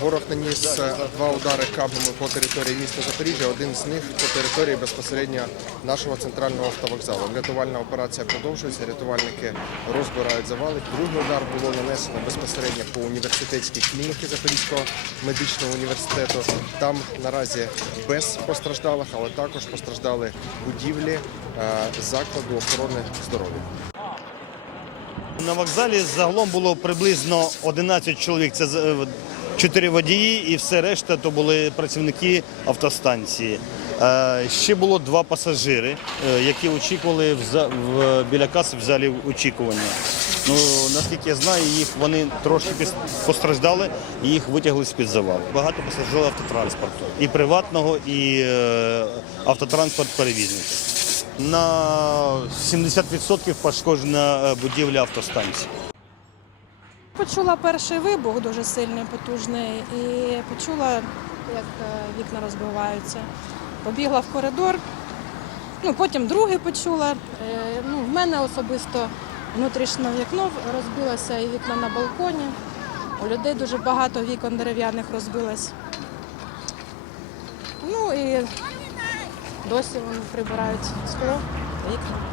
Ворог наніс е, два удари кабами по території міста Запоріжжя. Один з них по території безпосередньо нашого центрального автовокзалу. Рятувальна операція продовжується. Рятувальники розбирають завали. Другий удар було нанесено безпосередньо по університетській клініці Запорізького медичного університету. Там наразі без постраждалих, але також постраждали будівлі е, закладу охорони здоров'я. На вокзалі загалом було приблизно 11 чоловік. Це е, чотири водії і все решта то були працівники автостанції. Е, Ще було два пасажири, е, які очікували в, в- біля каси в залі очікування. Ну, наскільки я знаю, їх вони трошки постраждали і їх витягли з-під завалу. Багато пасажирів автотранспорту. І приватного, і е, автотранспорт перевізників. На 70% пошкоджена будівля автостанції. Почула перший вибух дуже сильний, потужний, і почула, як е, вікна розбиваються. Побігла в коридор, ну, потім другий почула. Е, Ну, в мене особисто внутрішнє вікно розбилося і вікно на балконі. У людей дуже багато вікон дерев'яних розбилось. Ну і досі вони прибирають скло, вікна.